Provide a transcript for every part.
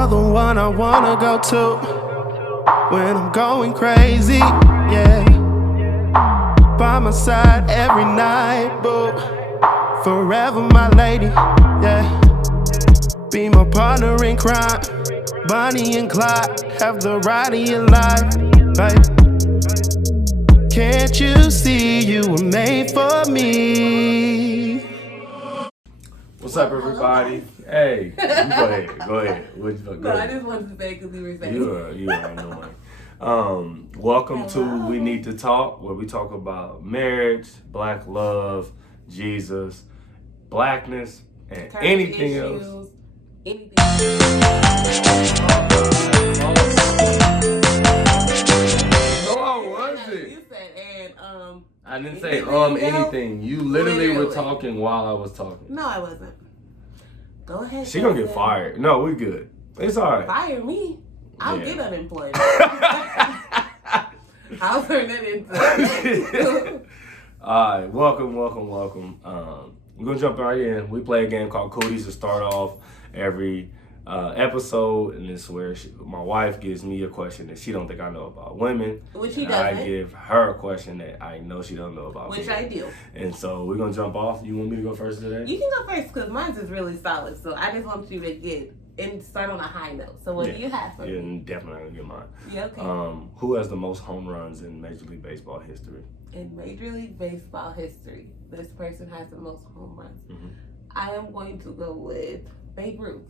You're the one I wanna go to when I'm going crazy, yeah. By my side every night, boo. Forever my lady, yeah. Be my partner in crime, Bonnie and Clyde. Have the ride of your life, babe. Can't you see you were made for me? What's up, everybody? Hey, you go ahead. Go ahead. No, I just wanted to say because you were saying. You are annoying. Welcome to We Need to Talk, where we talk about marriage, black love, Jesus, blackness, and Current anything issues, else. Anything. No, I wasn't. You said, and I didn't say anything. You literally were talking while I was talking. No, I wasn't. Go ahead. She gonna get fired. No, we good. It's all right. Fire me. I'll get unemployed. I'll turn that into. All right, welcome. We're gonna jump right in. We play a game called Cooties to start off every episode, and it's where my wife gives me a question that she don't think I know about women, which he doesn't. I give her a question that I know she don't know about, which men. I do. And so we're gonna jump off. You want me to go first today? You can go first because mine's is really solid. So I just want you to get and start on a high note. So what do you have for me? Yeah, definitely gonna get mine. Yeah, okay. Who has the most home runs in Major League Baseball history? In Major League Baseball history, this person has the most home runs. Mm-hmm. I am going to go with Babe Ruth.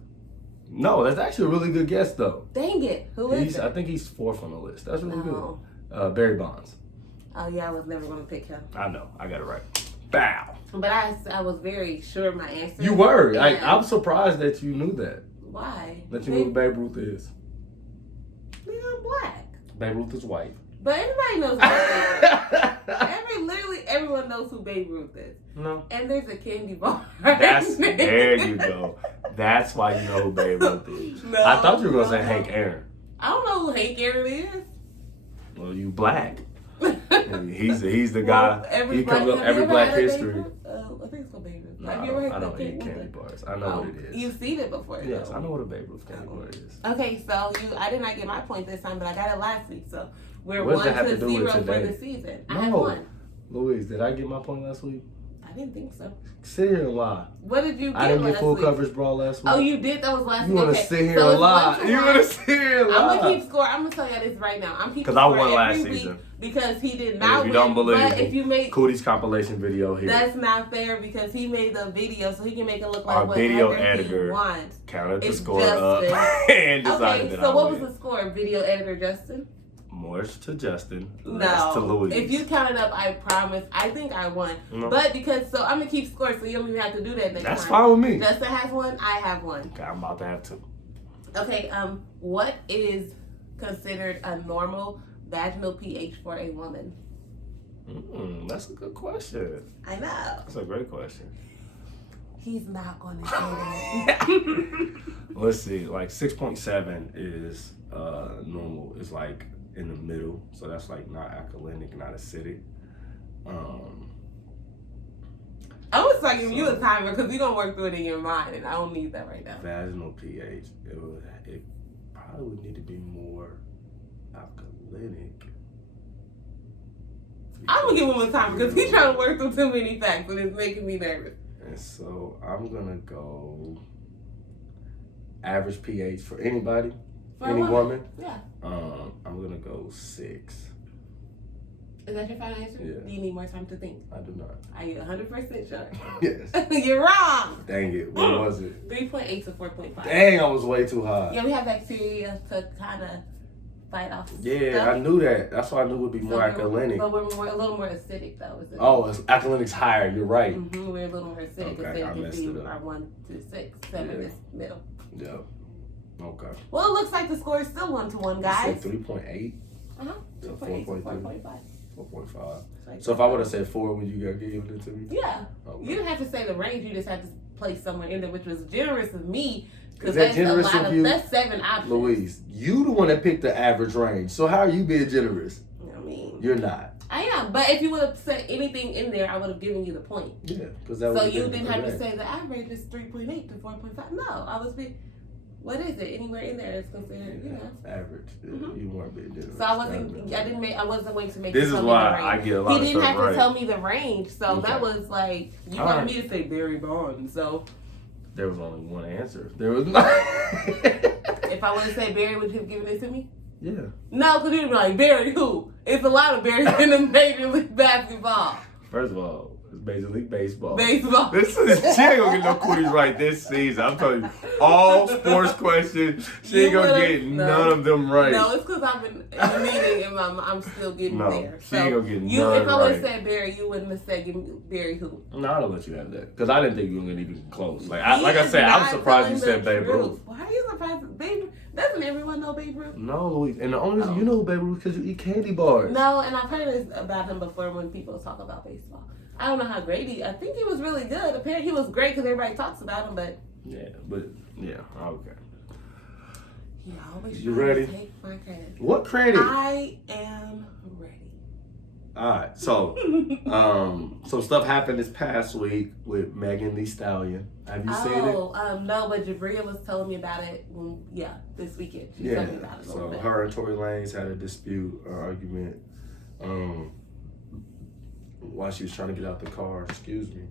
No, that's actually a really good guess, though. Dang it. Who is it? I think he's fourth on the list. That's really good. Barry Bonds. Oh, yeah, I was never going to pick him. I know. I got it right. Bow. But I was very sure of my answer. You were. I'm surprised that you knew that. Why? That you knew who Babe Ruth is. Nigga, I'm black. Babe Ruth is white. But everybody knows who Babe Ruth. Literally everyone knows who Babe Ruth is. No. And there's a candy bar. There you go. That's why you know who Babe Ruth is. No, I thought you were going to say Hank Aaron. I don't know who Hank Aaron is. Well, you black. He's the guy. He comes up every Black History. I think it's called Babe Ruth. No, Have you ever heard I don't eat candy candy bars. I know what it is. You've seen it before. Yes, though. I know what a Babe Ruth candy bar is. Okay, so I did not get my point this time, but I got it last week. So we're What does that have to do 1-0 with for today? the season. No. I have won. Louise, did I get my point last week? I didn't think so. Sit here and lie. What did you get? I didn't get full week? coverage brawl last week. Oh, you did? That was last week. You want to sit here and lie? You want to sit here and lie? I'm gonna keep score. I'm gonna tell you this right now. I'm keeping score. Because I won last every season. Week because he did not. If you don't believe but me, if you made Cootie's compilation video here. That's not fair because he made the video, so he can make it look like our video whatever editor he wants. counted the It's score Justin. up and decided okay, that so I what win. was the score? Video editor Justin. More to Justin, less to Louise. If you count it up, I promise. I think I won. No. But because, so I'm going to keep score, so you don't even have to do that next time. That's fine with me. Justin has one, I have one. Okay, I'm about to have two. Okay, what is considered a normal vaginal pH for a woman? That's a good question. I know. That's a great question. He's not going to say that. Let's see, like 6.7 is normal. It's like in the middle, so that's like not alkalinic, not acidic. I was talking you a timer because you're going to work through it in your mind, and I don't need that right now. Vaginal pH, it probably would need to be more alkalinic. I'm going to give him a timer because he's trying to work through too many facts, and it's making me nervous. And so I'm going to go average pH for anybody, any woman. Yeah. I'm going to go 6. Is that your final answer? Yeah. Do you need more time to think? I do not. Are you 100% sure? Yes. You're wrong. Dang it. What was it? 3.8 to 4.5. Dang, I was way too high. Yeah, we have bacteria to kind of fight off. Yeah, stuff. I knew that. That's why I knew it would be more alkalinic. But we're a little more acidic, though. Alkalinic's higher. You're right. Mm-hmm, we're a little more acidic. Okay, I messed it up. Our 1 to 6, 7 is middle. Yeah. Okay. Well, it looks like the score is still 1-1, guys. 3.8. Uh-huh. 3.8 to 4.5. 4.5. So if I would have said 4, would you have given it to me? Yeah. Okay. You didn't have to say the range. You just had to place somewhere in there, which was generous of me. Is that generous a lot of you? That's 7 options. Louise, you the one that picked the average range. So how are you being generous? I mean, you're not. I am, but if you would have said anything in there, I would have given you the point. Yeah, because that was. So you didn't have to say the average is 3.8 to 4.5. No, I was being. What is it? Anywhere in there is considered, average. You weren't big dinner. So I wasn't waiting to make. This is why I get a lot of stuff right. He didn't have to tell me the range, so Okay. that was like you wanted me to say Barry Bonds. So there was only one answer. There was not. if I would have said Barry, would you have given it to me? Yeah. No, because you'd be like, Barry who? It's a lot of Barrys in the Major League Basketball. First of all, it's Major League Baseball. Baseball. She ain't gonna get no cooties right this season. I'm telling you, all sports questions, she ain't gonna get none of them right. No, it's because I've been in the meeting and I'm still getting there. She ain't gonna get none If I would have right. said Barry, you wouldn't have said Barry who? No, I don't let you have that because I didn't think you were gonna even close. Like I said, I'm surprised you said Babe Ruth. Why are you surprised? Babe, doesn't everyone know Babe Ruth? No, Louise, and the only reason you know Babe Ruth because you eat candy bars. No, and I've heard this about him before when people talk about baseball. I don't know how great I think he was really good. Apparently he was great because everybody talks about him, but... Yeah, okay. Yeah, always you ready? To take my credit. What credit? I am ready. Alright, so some stuff happened this past week with Megan Thee Stallion. Have you seen it? No, but Jabria was telling me about it this weekend. She told me about it a little bit. Her and Tory Lanez had a dispute or argument while she was trying to get out the car, excuse me.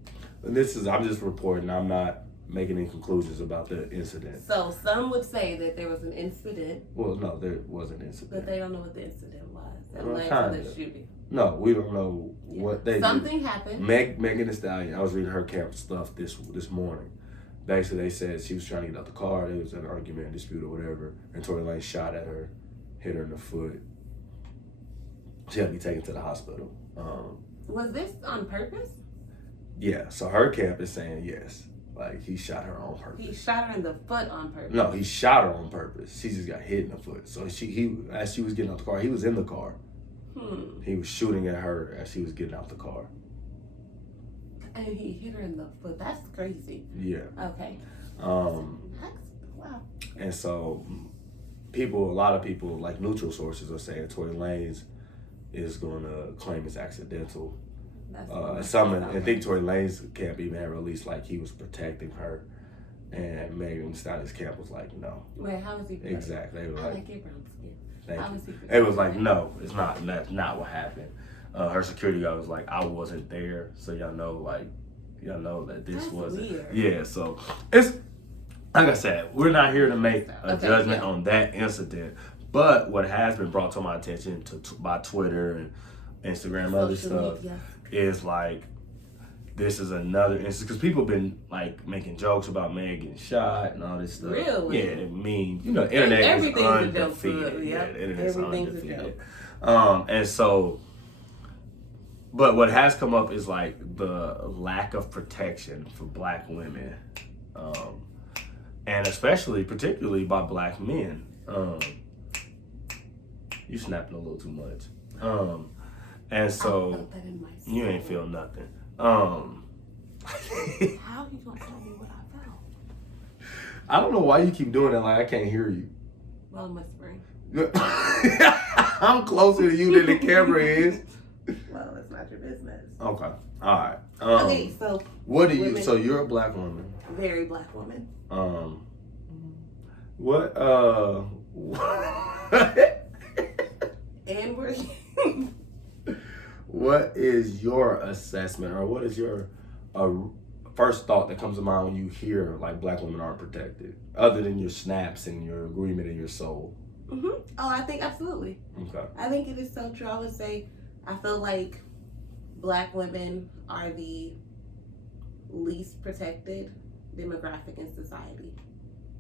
And I'm just reporting, I'm not making any conclusions about the incident. So some would say that there was an incident. Well, no, there was an incident. But they don't know what the incident was that led to the shooting. No, we don't know what they Something happened. Megan Thee Stallion, I was reading her camp stuff this morning. Basically, they said she was trying to get out the car. There was an argument, dispute, or whatever. And Tory Lanez shot at her, hit her in the foot. She had to be taken to the hospital. Was this on purpose? Yeah, so her camp is saying yes. Like, he shot her on purpose. He shot her in the foot on purpose? No, he shot her on purpose. She just got hit in the foot. So as she was getting out the car, he was in the car. He was shooting at her as she was getting out the car. And he hit her in the foot. That's crazy. Yeah. Okay. Wow. And so a lot of people, like neutral sources, are saying Tory Lanez is going to claim it's accidental. I think Tory Lanez camp even had released like he was protecting her, and Megan Thee Stallion's camp was like, no. Wait, how was he protecting? Exactly. They were like, like your brown skin. Thank you. It was like, no, it's not. That's not what happened. Her security guard was like, I wasn't there, so y'all know that this wasn't. Weird. Yeah, so it's like I said, we're not here to make a judgment on that incident. But what has been brought to my attention by Twitter and Instagram, other stuff, is like this is another instance because people have been like making jokes about Meg getting shot and all this stuff. Really? Yeah, the internet is undefeated. Yeah, the internet's undefeated. And so, but what has come up is like the lack of protection for Black women, and particularly by Black men. You snapping a little too much. And so you ain't feel nothing. How you gonna tell me what I felt? I don't know why you keep doing that. Like I can't hear you. Well, I'm whispering. I'm closer to you than the camera is. Well, it's not your business. Okay. All right. Okay. So what do you? So you're a Black woman. Very Black woman. What? And we're. What is your assessment, or what is your first thought that comes to mind when you hear like Black women aren't protected, other than your snaps and your agreement in your soul? Oh, I think absolutely. Okay. I think it is so true. I would say I feel like Black women are the least protected demographic in society.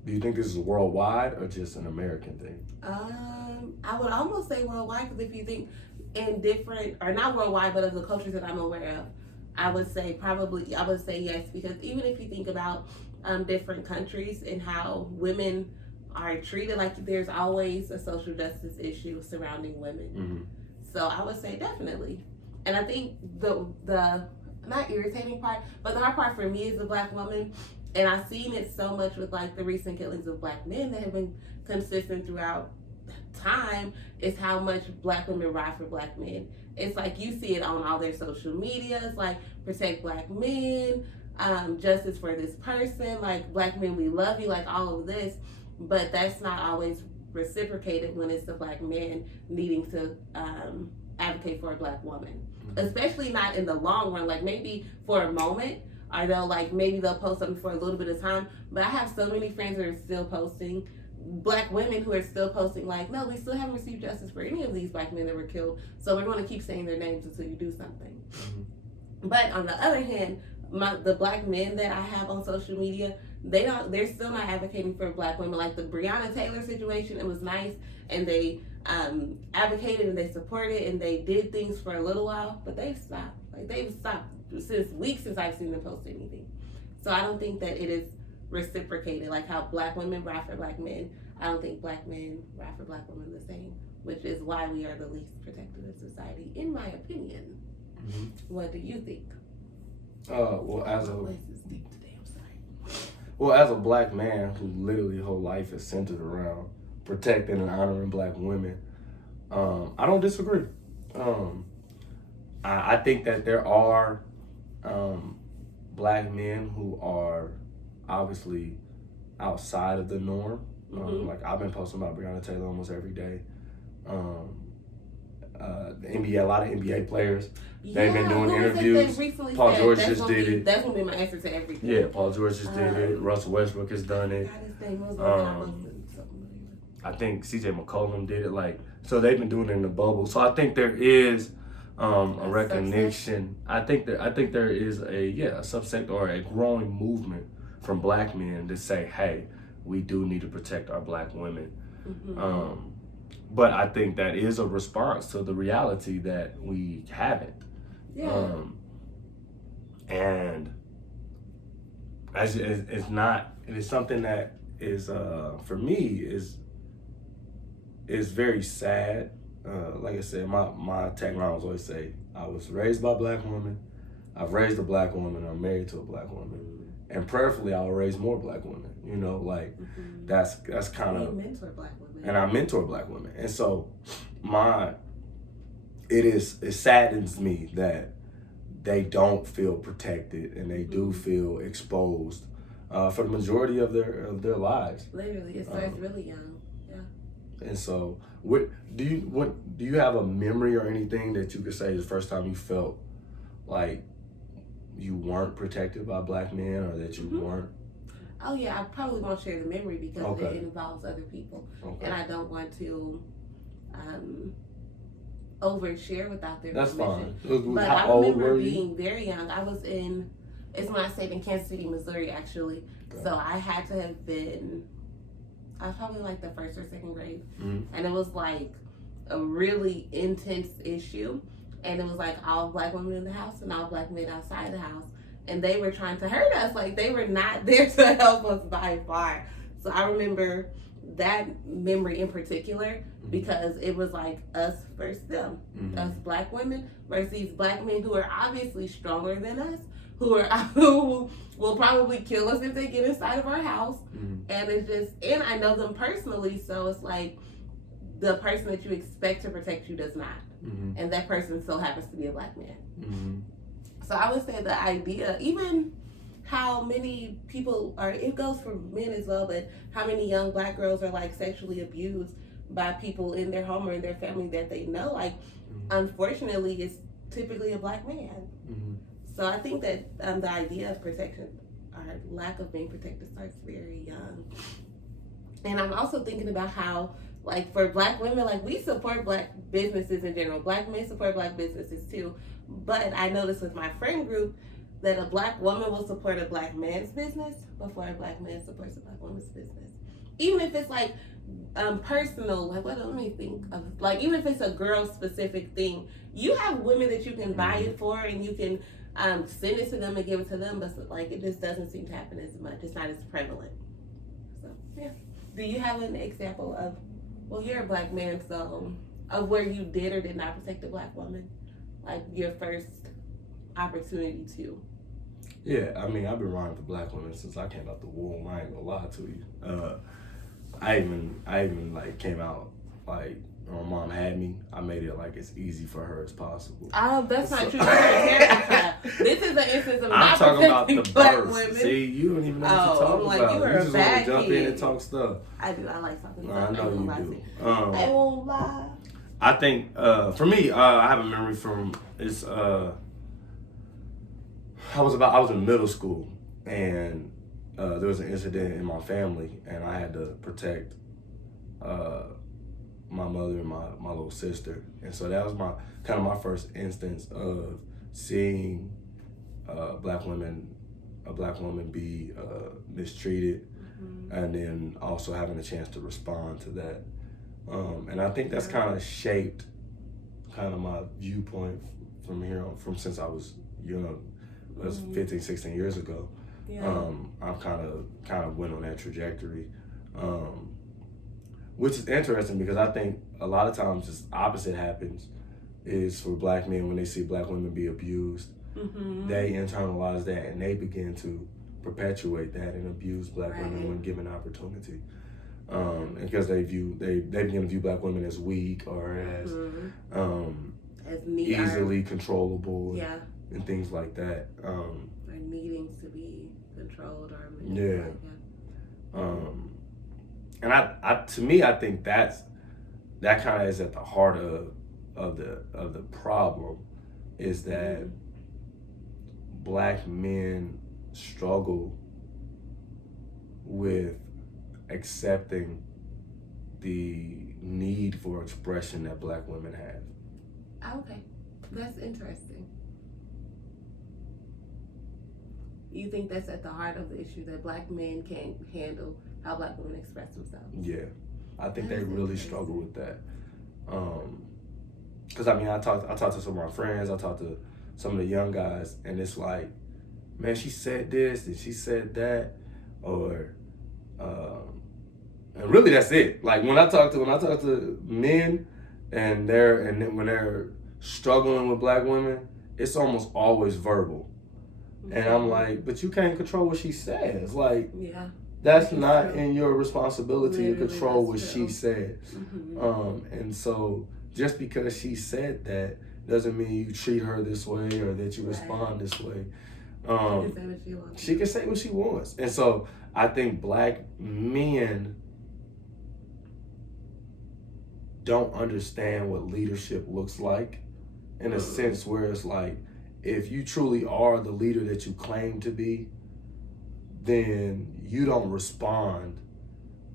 Do you think this is worldwide or just an American thing? I would almost say worldwide, because if you think in different, or not worldwide, but of the cultures that I'm aware of, I would say yes, because even if you think about different countries and how women are treated, like there's always a social justice issue surrounding women. Mm-hmm. So I would say definitely. And I think the not irritating part, but the hard part for me as a Black woman, and I've seen it so much with like the recent killings of Black men that have been consistent throughout time, is how much Black women ride for Black men. It's like you see it on all their social media. It's like protect Black men, justice for this person, like Black men, we love you, like all of this. but that's not always reciprocated when it's the black man needing to advocate for a black woman, especially not in the long run. Like maybe for a moment, or maybe they'll post something for a little bit of time. But I have so many friends that are still posting, black women who are still posting like, no, we still haven't received justice for any of these black men that were killed, so we're going to keep saying their names until you do something. But on the other hand, the black men that I have on social media, they're still not advocating for black women. Like the Breonna Taylor situation, it was nice, and they advocated and they supported and they did things for a little while, but they've stopped. Like they've stopped since weeks since I've seen them post anything. So I don't think that it is reciprocated, like how black women ride for black men. I don't think black men ride for black women the same, which is why we are the least protected in society, in my opinion. What do you think? Well, as a My voice is deep today, I'm sorry. Well, as a black man who literally whole life is centered around protecting and honoring black women, I don't disagree. I think that there are black men who are obviously outside of the norm. Like I've been posting about Breonna Taylor almost every day. The NBA, a lot of NBA players, they've been doing interviews. Paul George just did it. That's gonna be my answer to everything. Yeah, Paul George just did it. Russell Westbrook has done it. I think CJ McCollum did it. Like, so they've been doing it in the bubble. So I think there is a recognition. I think there is a subsect or a growing movement from black men to say, hey, we do need to protect our black women. But I think that is a response to the reality that we haven't. And as it's not, it is something that is for me is very sad. Like I said, my tagline was always say, I was raised by a black woman, I've raised a black woman, I'm married to a black woman, and prayerfully I'll raise more black women. You know, like that's kind of, mentor black women, and I mentor black women, and so it saddens me that they don't feel protected and they do feel exposed for the majority of their lives. Literally, it starts really young. And so, do you have a memory or anything that you could say is the first time you felt like you weren't protected by black men, or that you weren't? Oh yeah, I probably won't share the memory because it involves other people, and I don't want to overshare without their permission. But I remember being very young. I was it's when I stayed in Kansas City, Missouri, actually. So I had to have been, I was probably like the first or second grade. And it was like a really intense issue. And it was like all black women in the house and all black men outside the house. And they were trying to hurt us. Like they were not there to help us by far. So I remember that memory in particular because it was like us versus them. Us black women versus these black men who are obviously stronger than us, who will probably kill us if they get inside of our house. And it's just, and I know them personally, so it's like the person that you expect to protect you does not. And that person still happens to be a black man. So I would say the idea, even how many people are, it goes for men as well, but how many young black girls are like sexually abused by people in their home or in their family that they know, like unfortunately it's typically a black man. So I think that the idea of protection, or lack of being protected, starts very young. And I'm also thinking about how, like for black women, like we support black businesses in general. Black men support black businesses too. But I noticed with my friend group that a black woman will support a black man's business before a black man supports a black woman's business. Even if it's like personal, like let me think of, like even if it's a girl specific thing, you have women that you can buy it for and you can send it to them and give it to them, but like it just doesn't seem to happen as much. It's not as prevalent. So yeah. Do you have an example of, well, you're a black man, so of where you did or did not protect a black woman? Like your first opportunity to? Yeah, I mean, I've been riding for black women since I came out the womb. I ain't gonna lie to you. I even like came out like my mom had me, I made it like as easy for her as possible. Oh, that's not true. You're a terrible child. This is an instance of I'm not talking about protecting the black birth. women. See, you don't even know what you're talking I'm like, about. you were You a just bad want to jump kid. in and talk stuff. I do. I like talking No, stuff. I know you do. I won't lie. I think for me, I have a memory from this. I was in middle school, and there was an incident in my family, and I had to protect my mother and my little sister, and so that was my first instance of seeing a black woman be mistreated, and then also having a chance to respond to that. And I think that's kind of shaped kind of my viewpoint from here on, from since I was, it was 15, 16 years ago. Yeah. I've kind of went on that trajectory, which is interesting because I think a lot of times just opposite happens is for black men when they see black women be abused, they internalize that and they begin to perpetuate that and abuse black women when given opportunity. Because they begin to view black women as weak or as easily controllable and things like that. Or needing to be controlled or manipulated. And I think that kind of is at the heart of the problem, is that black men struggle with accepting the need for expression that black women have. Okay, that's interesting. You think that's at the heart of the issue, that black men can't handle how black women express themselves? Yeah, I think they really struggle with that. Because I talked to some of my friends, I talked to some of the young guys, and it's like, man, she said this and she said that, or and really that's it. Like when I talk to men and when they're struggling with black women, it's almost always verbal. And I'm like, but you can't control what she says. Like, that's not in your responsibility to control what she says. And so just because she said that doesn't mean you treat her this way or that you respond this way. She can say what she wants. And so I think black men don't understand what leadership looks like, in a sense where it's like, if you truly are the leader that you claim to be, then you don't respond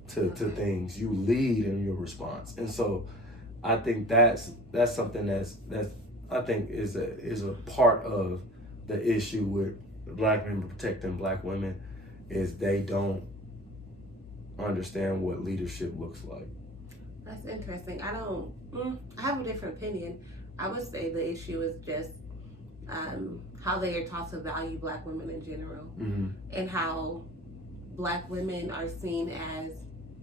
to things. You lead in your response. And so I think that's something that's I think is a part of the issue with black men protecting black women, is they don't understand what leadership looks like. That's interesting. I have a different opinion. I would say the issue is just how they are taught to value black women in general, and how black women are seen as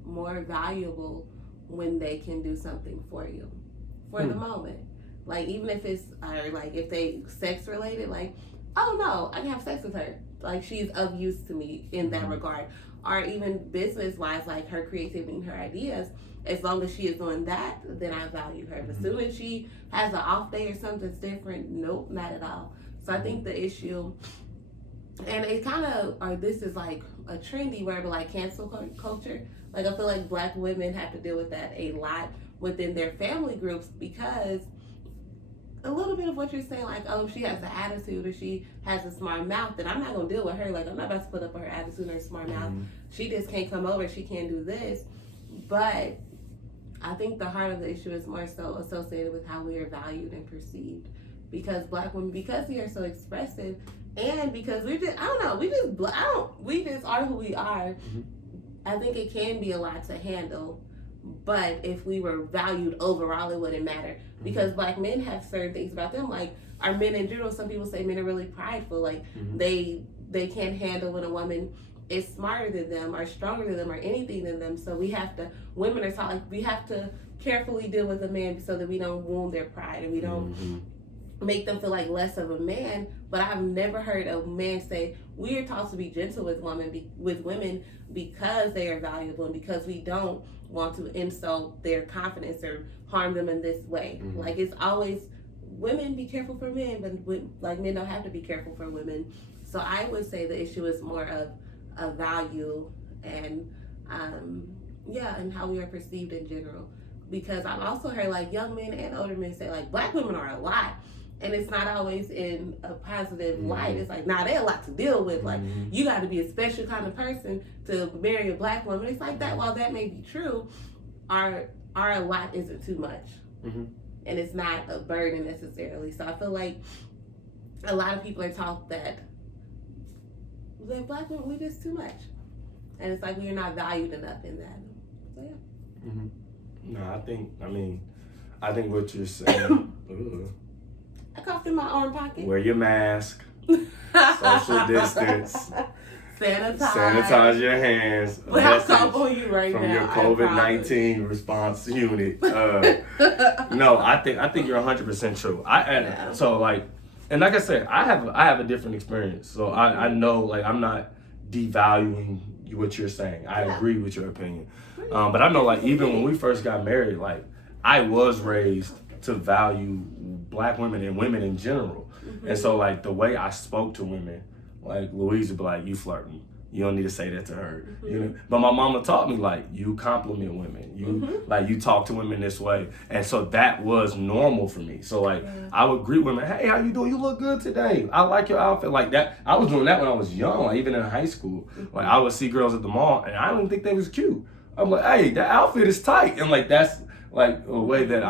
more valuable when they can do something for you for the moment. Like, even if it's like if they sex related, like, oh no, I can have sex with her, like she's of use to me in that regard. Or even business wise, like her creativity and her ideas, as long as she is doing that, then I value her. But as soon as she has an off day or something's different, nope, not at all. So I think the issue, and it kind of, or this is like a trendy word, but like cancel culture. Like, I feel like black women have to deal with that a lot within their family groups, because a little bit of what you're saying, like, oh, she has an attitude or she has a smart mouth, then I'm not going to deal with her. Like, I'm not about to put up with her attitude or her smart mouth. She just can't come over. She can't do this. But I think the heart of the issue is more so associated with how we are valued and perceived. Because black women, because we are so expressive, and because we're just, I don't know, we just are who we are. I think it can be a lot to handle. But if we were valued overall, it wouldn't matter. Because black men have certain things about them. Like, our men in general, some people say men are really prideful. Like, they can't handle when a woman is smarter than them or stronger than them or anything than them. So women are taught, like, we have to carefully deal with a man so that we don't wound their pride and we don't make them feel like less of a man. But I've never heard a man say we are taught to be gentle with women because they are valuable and because we don't want to insult their confidence or harm them in this way. Mm-hmm. Like it's always women be careful for men, but like men don't have to be careful for women. So I would say the issue is more of a value and and how we are perceived in general. Because I've also heard like young men and older men say like black women are a lot. And it's not always in a positive light. It's like, they're a lot to deal with. Like, you got to be a special kind of person to marry a black woman. It's like that. While that may be true, our lot isn't too much, and it's not a burden necessarily. So I feel like a lot of people are taught that black women, we just too much, and it's like we are not valued enough in that. So yeah. No, I think what you're saying. I coughed in my arm pocket. Wear your mask. Social distance. Sanitize your hands. Well, I'll cough on you right from now. From your COVID-19 response unit. No, I think you're 100% true. So like, and like I said, I have a different experience. So I know like I'm not devaluing what you're saying. I agree with your opinion. But I know like even when we first got married, like I was raised to value black women and women in general. And so like the way I spoke to women, like Louise would be like, you flirting. You don't need to say that to her. You know? But my mama taught me like you compliment women. You like you talk to women this way. And so that was normal for me. So like I would greet women, hey, how you doing? You look good today. I like your outfit. Like that. I was doing that when I was young, like even in high school. Like I would see girls at the mall and I didn't think they was cute. I'm like, hey, that outfit is tight. And like that's like a way that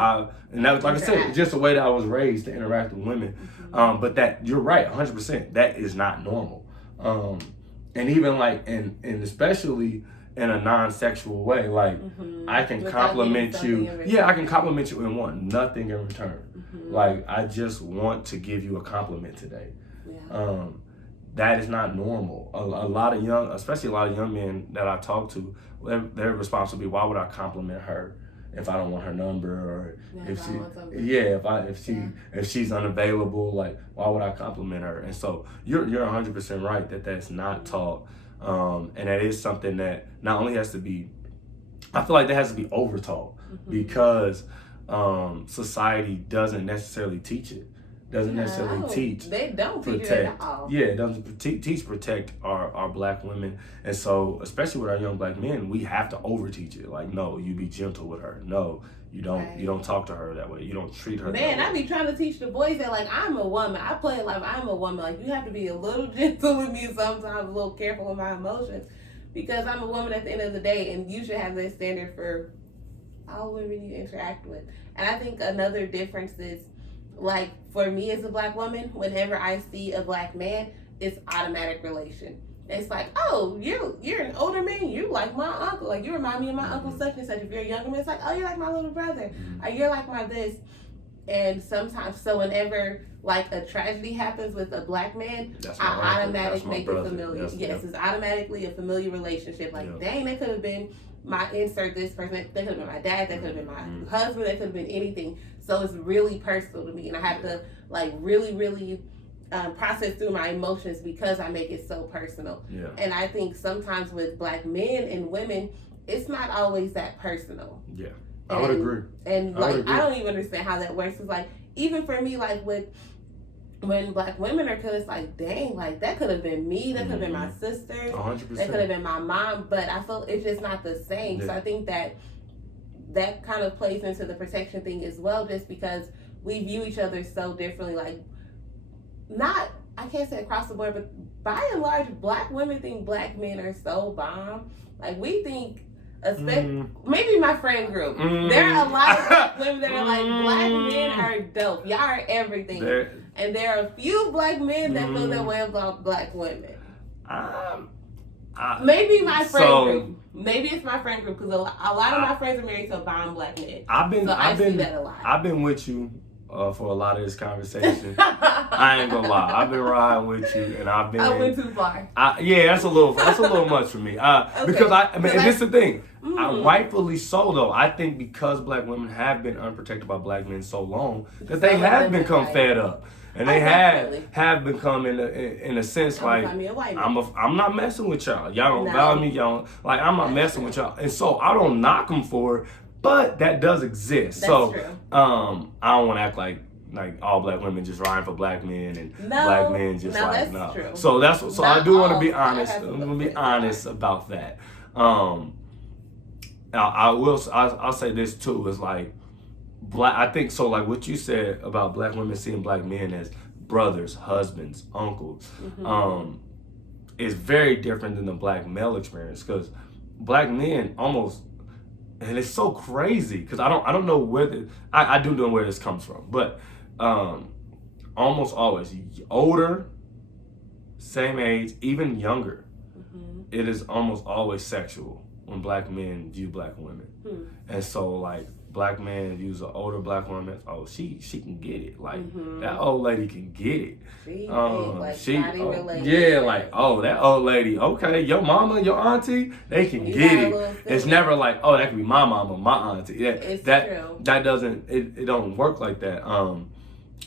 like I said, just a way that I was raised to interact with women. But that you're right, 100%. That is not normal. And even like, and especially in a non-sexual way, like I can compliment you. Yeah, I can compliment you and want nothing in return. Like I just want to give you a compliment today. Yeah. That is not normal. A lot of young men that I talk to, their response would be, why would I compliment her if I don't want her number, or if she's unavailable, like why would I compliment her? And so you're 100% right that that's not taught, and that is something that not only has to be, I feel like that has to be over taught because society doesn't necessarily teach it. Doesn't necessarily teach. They don't teach it at all. Yeah, it doesn't protect our black women. And so, especially with our young black men, we have to over-teach it. Like, no, you be gentle with her. No, you don't you don't talk to her that way. You don't treat her that way. I be trying to teach the boys that, like, I'm a woman. I play it like I'm a woman. Like, you have to be a little gentle with me sometimes, a little careful with my emotions. Because I'm a woman at the end of the day, and you should have that standard for all women you interact with. And I think another difference is, like, for me as a black woman, whenever I see a black man, it's automatic relation. It's like, oh, you're an older man, you like my uncle. Like, you remind me of my uncle such and such. If you're a younger man, it's like, oh, you're like my little brother. Or you're like my this. And sometimes, so whenever, like, a tragedy happens with a black man, I automatically make it familiar. Yes, it's automatically a familiar relationship. Like, dang, that could have been my insert this person. That could have been my dad. That could have been my husband. That could have been anything. So it's really personal to me. And I have to, like, really, really process through my emotions because I make it so personal. Yeah. And I think sometimes with black men and women, it's not always that personal. Yeah, I would agree. And like, I don't even understand how that works. It's like, even for me, like when black women are killed, it's like, dang, like that could have been me, that could have been my sister, 100%. That could have been my mom, but I feel it's just not the same. Yeah. So I think that kind of plays into the protection thing as well, just because we view each other so differently. Like, I can't say across the board, but by and large, black women think black men are so bomb. Like, we think, maybe my friend group, there are a lot of black women that are like, black men are dope. Y'all are everything. And there are a few black men that feel that way about black women. Maybe my friend group. Maybe it's my friend group, because a lot of my friends are married to a bomb black man. I see that a lot. I've been with you for a lot of this conversation. I ain't gonna lie. I've been riding with you, and I went too far. That's a little much for me. Okay. Because and this is the thing. Rightfully so, though. I think because black women have been unprotected by black men so long that they Some of have them become like- fed up, and they have become in a sense like I'm not messing with y'all. Y'all don't value me. Y'all like I'm not messing with y'all, and so I don't knock them for it. But that does exist. That's so true. I don't want to act like all black women just riding for black men and black men just like no. True. So that's what. So Not I do want to all. be honest. I'm gonna be honest about that. I'll say this too is like black. I think so. Like what you said about black women seeing black men as brothers, husbands, uncles, is very different than the black male experience because black men almost. And it's so crazy because I don't know where I do know where this comes from, but almost always older, same age, even younger, it is almost always sexual when black men view black women, and so like black men views an older black woman. Oh, she can get it. Like that old lady can get it. That old lady. Okay, your mama, your auntie, they can get it. It's never like, oh, that could be my mama, my auntie. Yeah, that doesn't. It don't work like that.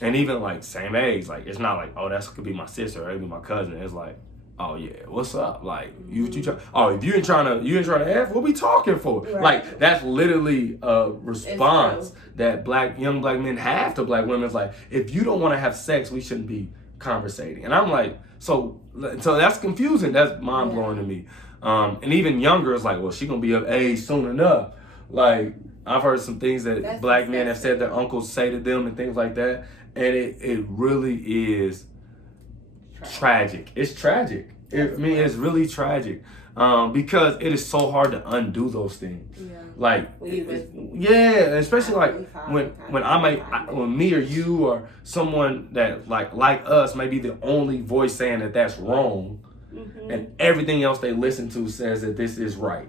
And even like same age, like it's not like, oh, that could be my sister or it could be my cousin. It's like, oh yeah, what's up? Like you try. Oh, if you ain't trying to F, what we talking for? Right. Like that's literally a response that young black men have to black women. It's like if you don't want to have sex, we shouldn't be conversating. And I'm like, so that's confusing. That's mind blowing to me. And even younger, it's like, well, she gonna be of age soon enough. Like I've heard some things that black men have said their uncles say to them and things like that, and it really is. Tragic. It's tragic. It's really tragic because it is so hard to undo those things. Yeah. Like, especially like when me or you or someone that like us may be the only voice saying that that's wrong, and everything else they listen to says that this is right.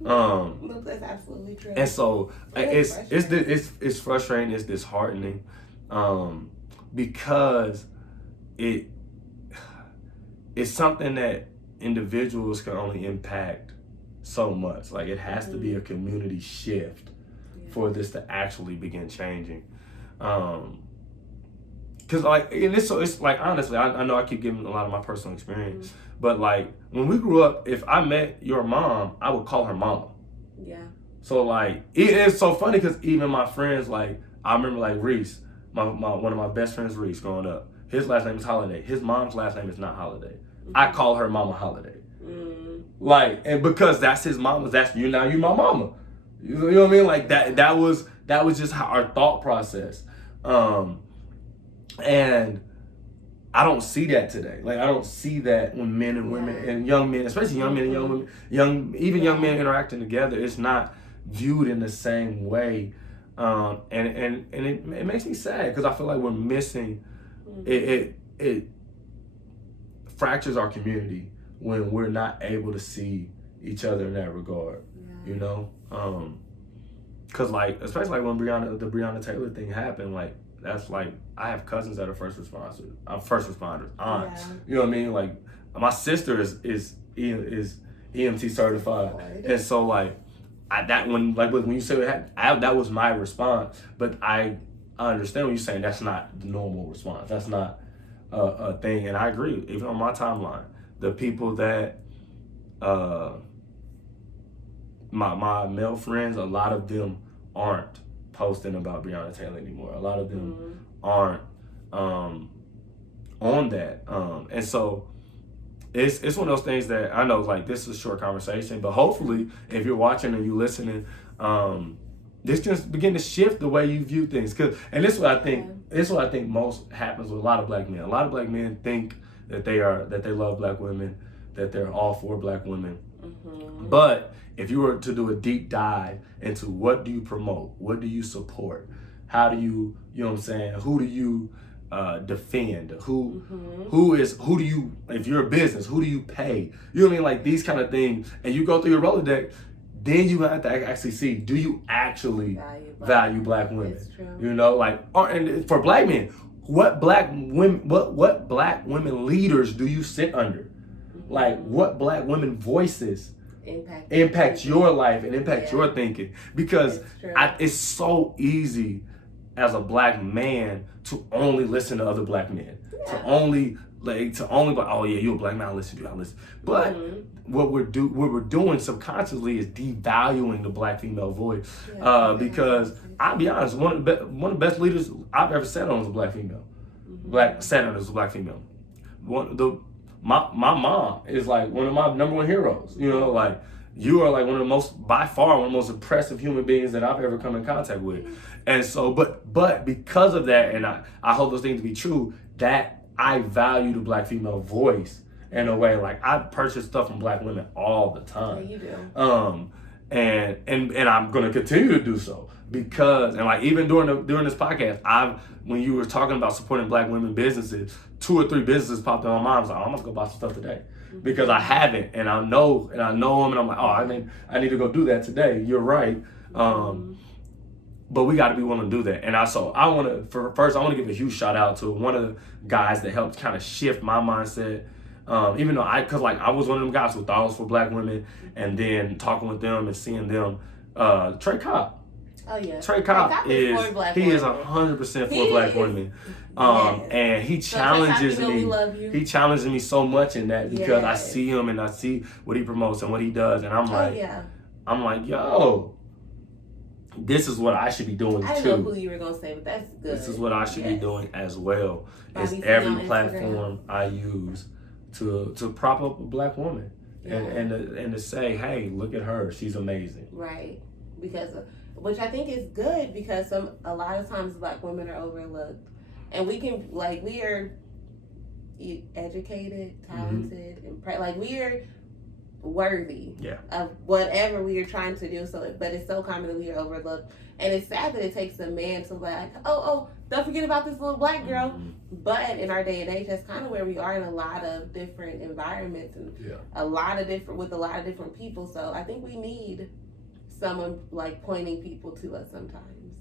That's absolutely true. And so it's frustrating. It's disheartening because it's something that individuals can only impact so much. Like it has to be a community shift for this to actually begin changing. Cause like, and it's like, honestly, I know I keep giving a lot of my personal experience, but like when we grew up, if I met your mom, I would call her mama. Yeah. So like, it's so funny cause even my friends, like I remember like Reese, one of my best friends, Reese, growing up, his last name is Holiday. His mom's last name is not Holiday. I call her Mama Holiday. Like, and because that's his mama, you my mama. You know what I mean? Like that was just how our thought process. And I don't see that today. Like I don't see that when men and women and young men, especially young men and young women, young men interacting together, it's not viewed in the same way. And it makes me sad because I feel like we're missing it fractures our community when we're not able to see each other in that regard, you know? Cause like, especially like when the Breonna Taylor thing happened, like that's like, I have cousins that are first responders, aunts, you know what I mean? Like my sister is EMT certified. And so like, when you said that was my response, but I understand what you're saying. That's not the normal response. That's not a thing. And I agree. Even on my timeline, the people that my male friends, a lot of them aren't posting about Breonna Taylor anymore. A lot of them aren't on that. And so it's one of those things that I know, like, this is a short conversation, but hopefully if you're watching and you're listening, this just begin to shift the way you view things. And this is what I think. This is what I think most happens with a lot of black men. A lot of black men think that they love black women, that they're all for black women. But if you were to do a deep dive into what do you promote, what do you support, how do you know what I'm saying? Who do you defend? Who do you, if you're a business, who do you pay? You know what I mean? Like these kind of things. And you go through your Rolodex, then you have to actually see, do you actually value black women? You know, like, and for black men, what black women leaders do you sit under? Like, what black women voices impact your life and impact your thinking. Because it's it's so easy as a black man to only listen to other black men. To only oh yeah, you're a black man, I listen to you, I listen. But what we're doing subconsciously is devaluing the black female voice. Because I'll be honest, one of the best leaders I've ever sat on was a black female. Sat on as a black female. My mom is like one of my number one heroes. You know, like you are like by far one of the most impressive human beings that I've ever come in contact with. And so, but because of that, and I hold those things to be true, that I value the black female voice in a way. Like I purchase stuff from black women all the time. Yeah, you do. And I'm gonna continue to do so because, and like even during this podcast, when you were talking about supporting black women businesses, 2 or 3 businesses popped in my mind. I was like, I'm gonna go buy some stuff today because I haven't, and I know them, and I'm like, I need to go do that today. You're right. But we got to be willing to do that. And I want to give a huge shout out to one of the guys that helped kind of shift my mindset. Even though I was one of them guys who thought it was for black women, and then talking with them and seeing them, Trey Cobb. Oh yeah. Trey Cobb is 100% for black women. And he challenges me. He challenges me so much in that because I see him and I see what he promotes and what he does, and I'm like, yo, this is what I should be doing too. I didn't know who you were gonna say, but that's good. This is what I should be doing as well. Is every platform I use to prop up a black woman and to say, hey, look at her, she's amazing. Right, which I think is good because a lot of times black women are overlooked, and we are educated, talented, and we are worthy of whatever we are trying to do. But it's so common that we are overlooked, and it's sad that it takes a man to be like, oh, don't forget about this little black girl. But in our day and age, that's kind of where we are in a lot of different environments and with a lot of different people. So I think we need someone like pointing people to us sometimes.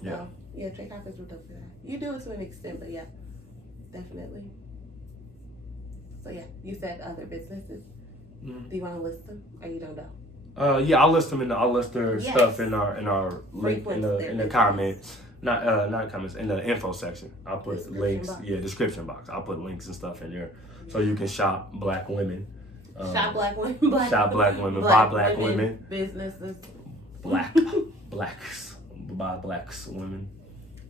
So Trey Cobb is real dope for that. You do it to an extent, but definitely. So you said other businesses. Do you want to list them, or you don't know? I'll list them I'll list their stuff in our link in the comments, not comments, in the info section. I'll put links, description box. I'll put links and stuff in there so you can shop black women. Shop black women. Shop black women. Buy black women. Businesses. Blacks. Buy blacks women.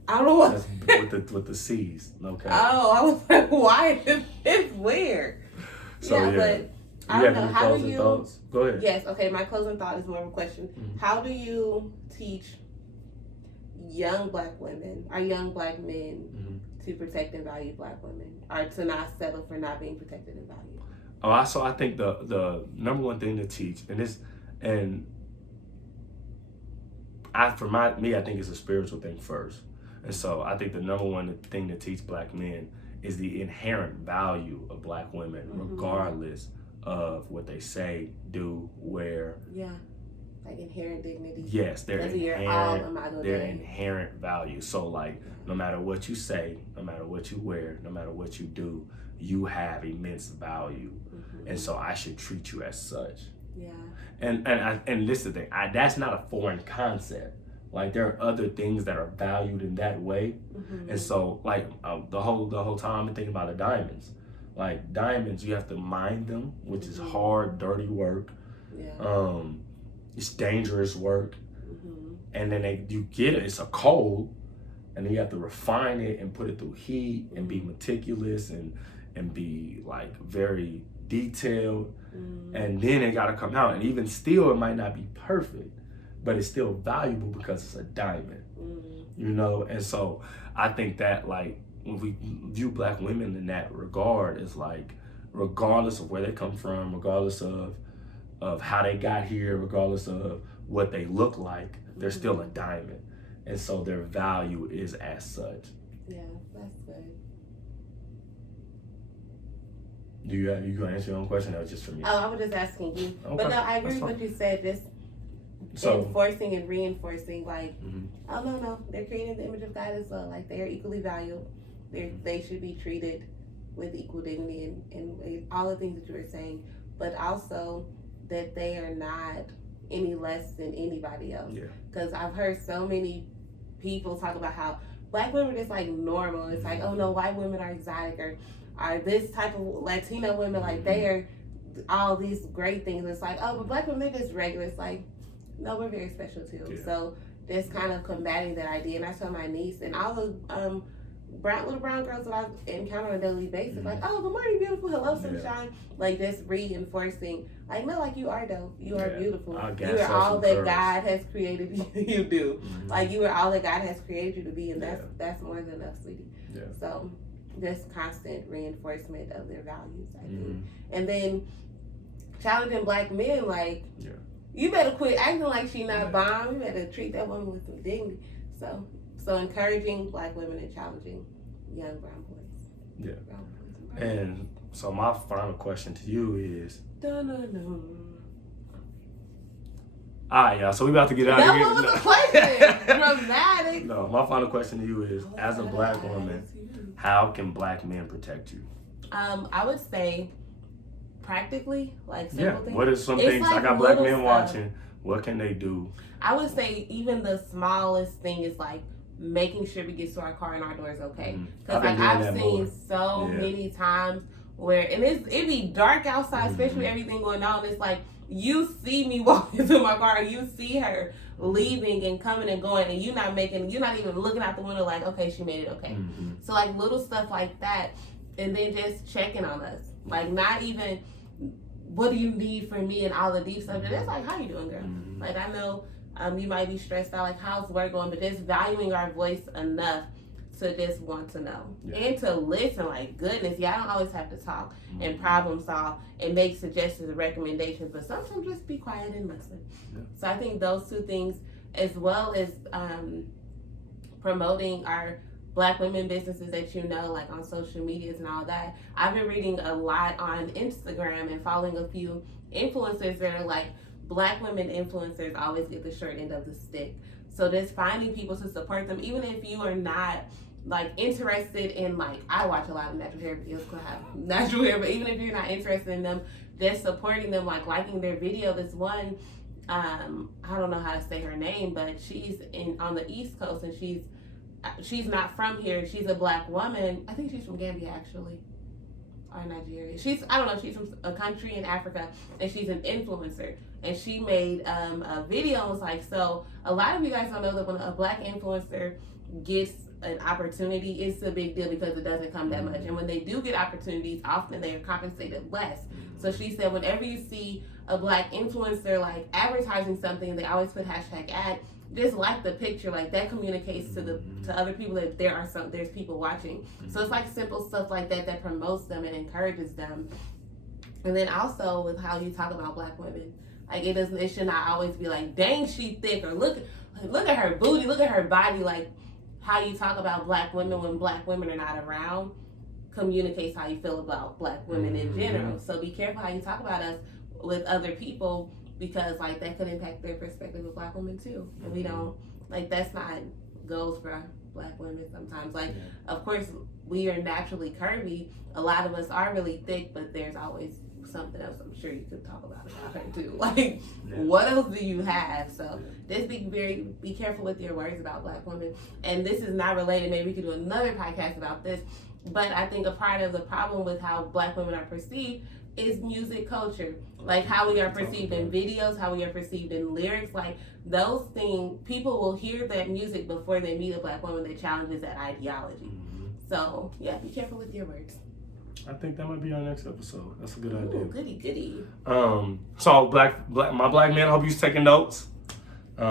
I don't know what. That's with the C's. Okay. Oh, I was like, why? It's weird. So but. I don't know. How do you? Thoughts? Go ahead. Yes. Okay. My closing thought is more of a question. How do you teach young black women or young black men to protect and value black women, or to not settle for not being protected and valued? So I think the number one thing to teach, I think it's a spiritual thing first, and so I think the number one thing to teach black men is the inherent value of black women, regardless of what they say, do, wear. Yeah, like inherent dignity. Yes, their inherent value. So no matter what you say, no matter what you wear, no matter what you do, you have immense value, and so I should treat you as such. Yeah. And this is the thing. That's not a foreign concept. Like there are other things that are valued in that way, and so the whole time I'm thinking about the diamonds. Like diamonds, you have to mine them, which is hard, dirty work. Yeah. It's dangerous work. And then you get it. It's a coal, and then you have to refine it and put it through heat and be meticulous and be very detailed. And then it got to come out. And even still, it might not be perfect, but it's still valuable because it's a diamond. And so I think that when we view black women in that regard, it's regardless of where they come from, regardless of how they got here, regardless of what they look like, they're still a diamond. And so their value is as such. Yeah, that's good. You gonna answer your own question, or was just for me? Oh, I was just asking you. Okay. But no, I agree with what you said, just enforcing and reinforcing, oh no, they're creating the image of God as well. They are equally valued. They should be treated with equal dignity and all the things that you were saying. But also, that they are not any less than anybody else. Yeah. Because I've heard so many people talk about how black women is like normal. It's like, oh no, white women are exotic, or are this type of Latino women, like they are all these great things. It's like, oh, but black women, they're just regular. It's like, no, we're very special too. Yeah. So just kind of combating that idea. And I tell my niece and all the little brown girls that I encounter on a daily basis, like, oh, good morning, beautiful, hello, sunshine. Like, just reinforcing, like, no, like, you are dope, you are beautiful, you are all that God has created you do. Like, you are all that God has created you to be, and that's more than enough, sweetie. So just constant reinforcement of their values, I think. And then challenging black men, like, you better quit acting like she not bomb. You better treat that woman with some dignity. So encouraging black women and challenging young brown boys. And so my final question to you is, alright, y'all, so we about to get out of here. That was a question. Dramatic. No, my final question to you is, as a black woman, how can black men protect you? I would say practically, like simple things. What are some things? Like, I got black men watching. What can they do? I would say even the smallest thing is like making sure we get to our car and our door is okay. Because I've seen so many times where, and it be dark outside, especially with everything going on. It's like you see me walking to my car, you see her leaving and coming and going, and you're not even looking out the window like, okay, she made it okay. So like little stuff like that, and then just checking on us, like not even, what do you need from me, and all the deep stuff. It's like, how you doing, girl? Like, I know you might be stressed out, like, how's work going? But just valuing our voice enough to just want to know and to listen. Like, goodness, I don't always have to talk and problem solve and make suggestions and recommendations, but sometimes just be quiet and listen. So I think those two things, as well as promoting our black women businesses that you know, like on social medias and all that. I've been reading a lot on Instagram and following a few influencers that are like, black women influencers always get the short end of the stick. So just finding people to support them, even if you are not like interested in, like, I watch a lot of natural hair videos because I have natural hair, but even if you're not interested in them, just supporting them, like liking their video. This one, I don't know how to say her name, but she's on the East Coast, and she's not from here. She's a black woman. I think she's from Gambia, actually, or Nigeria. She's from a country in Africa, and she's an influencer. And she made a video and was like, so a lot of you guys don't know that when a black influencer gets an opportunity, it's a big deal because it doesn't come that much. And when they do get opportunities, often they are compensated less. So she said, whenever you see a black influencer like advertising something, they always put #ad. Just like the picture, like that communicates to other people that there's people watching. So it's like simple stuff like that promotes them and encourages them. And then also with how you talk about black women, like it should not always be like, dang, she thick, or look at her booty, look at her body. Like how you talk about black women when black women are not around communicates how you feel about black women in general. So be careful how you talk about us with other people, because like that could impact their perspective of black women too. And we don't, like, that's not goes for black women sometimes. Like, of course, we are naturally curvy. A lot of us are really thick, but there's always something else I'm sure you could talk about her too. Like, what else do you have? So just be careful with your words about black women. And this is not related. Maybe we could do another podcast about this. But I think a part of the problem with how black women are perceived is music culture. Like how we are perceived in videos, how we are perceived in lyrics. Like those things, people will hear that music before they meet a black woman that challenges that ideology. So yeah, be careful with your words. I think that might be our next episode. That's a good idea. Goody. So my black man, I hope you're taking notes.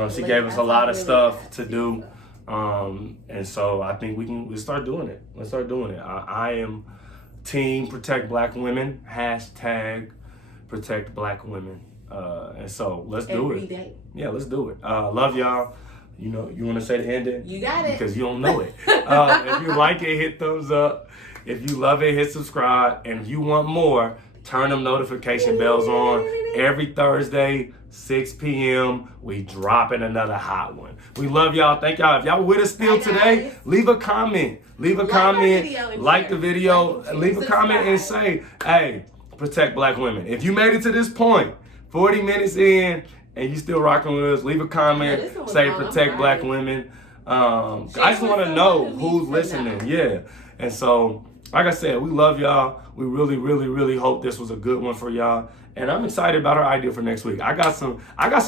She gave us a lot of stuff to do. And so I think we'll start doing it. Let's start doing it. I am team protect black women, #protect black women. And so let's do it. Every day. Yeah, let's do it. Love y'all. You know, you want to say the ending? You got it. Because you don't know it. If you like it, hit thumbs up. If you love it, hit subscribe. And if you want more, turn them notification bells on. Every Thursday, 6 p.m., we dropping another hot one. We love y'all. Thank y'all. If y'all with us still today, leave a comment. Leave a comment. Like the video. Leave a comment and say, hey, protect black women. If you made it to this point, 40 minutes in, and you still rocking with us. Leave a comment. Yeah, this one was Say long. I'm protect black sorry. women. I Share just with want to someone know who who's needs to listening. know. Yeah. And so, like I said, we love y'all. We really, really, really hope this was a good one for y'all. And I'm excited about our idea for next week. I got some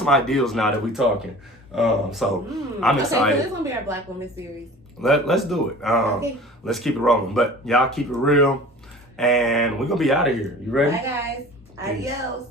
ideas now that we talking. I'm excited. Okay, so this gonna be our Black Woman series. Let's do it. Okay. Let's keep it rolling. But y'all keep it real. And we're gonna be out of here. You ready? Bye guys. Adios.